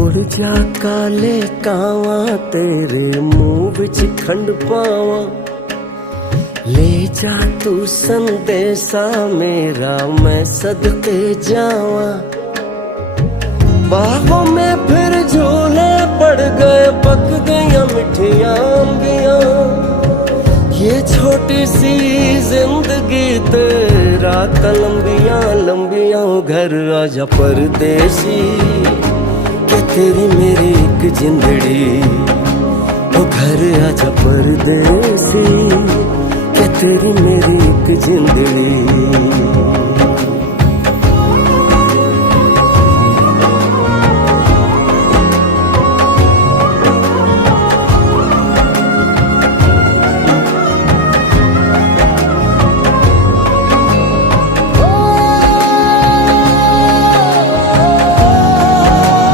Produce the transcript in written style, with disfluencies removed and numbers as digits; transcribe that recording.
उड़ जा काले कावा तेरे मुंह विच खंड पावा, ले जा तू संदेशा मेरा मैं सदके जावा। बाहों में फिर झूले पड़ गए, पक गया मिठियां अंबियां, ये छोटी सी जिंदगी तेरा लंबियां लंबियां। घर आजा परदेसी के तेरी मेरी एक जिंदड़ी, ओ घर आजा परदेसी के तेरी मेरी एक जिंदड़ी।